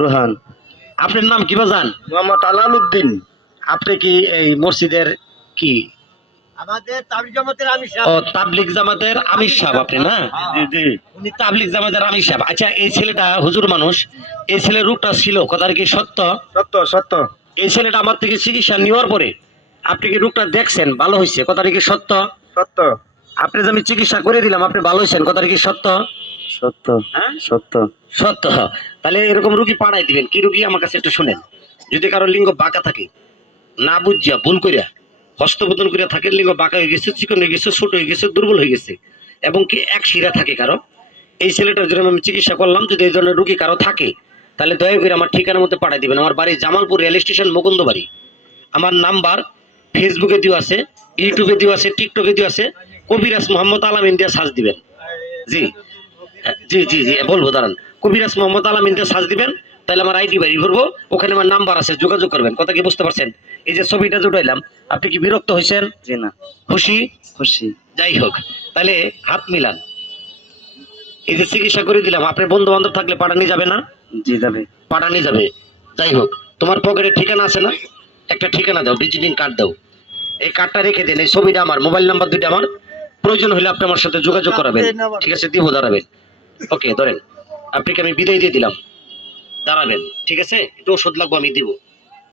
রোহান। আপনার নাম কি বাজান? মোহাম্মদ আলালউদ্দিন। আপনি কি এই মসজিদের কি আমাদের তাবলিগ জামাতের আমি ও তাবলিগ জামাতের আমির সাহেব আপনি না? জি জি। উনি তাবলিগ জামাতের আমির সাহেব। আচ্ছা, এই ছেলেটা হুজুর মানুষ, এই ছেলের রূপটা ছিল কথার কি সত্য? সত্য সত্য। এই ছেলেটা আমার থেকে চিকিৎসা নেওয়ার পরে আপনি কি রোগটা দেখছেন ভালো হয়েছে কথাটা কি সত্য? সত্য আপনি যে আমি চিকিৎসা করে দিলাম আপনি ভালো হয়েছেন কথাটা কি সত্য? সত্য হ্যাঁ সত্য। সত্য। তাহলে এরকম রুগী পাঠাই দিবেন। কি রুগী আমার কাছে একটু শুনেন। যদি কারো লিঙ্গ বাঁকা থাকে, না বুঝিয়া ভুল করিয়া হস্তবোধন করিয়া থাকে, লিঙ্গ বাঁকা হয়ে গেছে, চিকন হয়ে গেছে, ছোট হয়ে গেছে, দুর্বল হয়ে গেছে, এবং কি এক শিরা থাকে কারো, এই ছেলেটার জন্য আমি চিকিৎসা করলাম। যদি এই ধরনের রুগী কারো থাকে তাহলে দয়া করে আমার ঠিকানার মধ্যে পাঠিয়ে দিবেন। আমার বাড়ি জামালপুর রেল স্টেশন, মুকুন্দ বাড়ি। আমার নাম্বার ফেসবুকে দিও আছে, ইউটিউবে দিও আছে, টিকটকে দিও আছে। কবিরাজ মোহাম্মদ আলাম ইন্ডিয়া সার্চ দিবেন। জি জি জি জি বলবো, দাঁড়ান। কবিরাজ মোহাম্মদ আলাম ইন্ডিয়া সার্চ দিবেন, তাহলে আমার আইডি বাড়ি ভরবো, ওখানে আমার নাম্বার আছে, যোগাযোগ করবেন। কথা কি বুঝতে পারছেন? এই যে ছবিটা জুটাইলাম, আপনি কি বিরক্ত হয়েছেন? জি না, খুশি? খুশি। যাই হোক, তাহলে হাত মিলান। এই যে চিকিৎসা করে দিলাম, আপনার বন্ধু বান্ধব থাকলে পাঠানি যাবে না? জি যাবে। পাঠানি যাবে। যাই হোক, তোমার পকেটে ঠিকানা আছে না? একটা ঠিকানা দাও, ভিজিটিং কার্ড দাও। এই কার্ডটা রেখে দেন। এই ছবিটা আমার, মোবাইল নাম্বার দুইটা আমার। প্রয়োজন হলে আপনি আমার সাথে যোগাযোগ করাবেন। ঠিক আছে, দিব, দাঁড়াবেন। ওকে, ধরেন। আপনাকে আমি বিদায় দিয়ে দিলাম, দাঁড়াবেন। ঠিক আছে, একটু ওষুধ লাগবো, আমি দিব।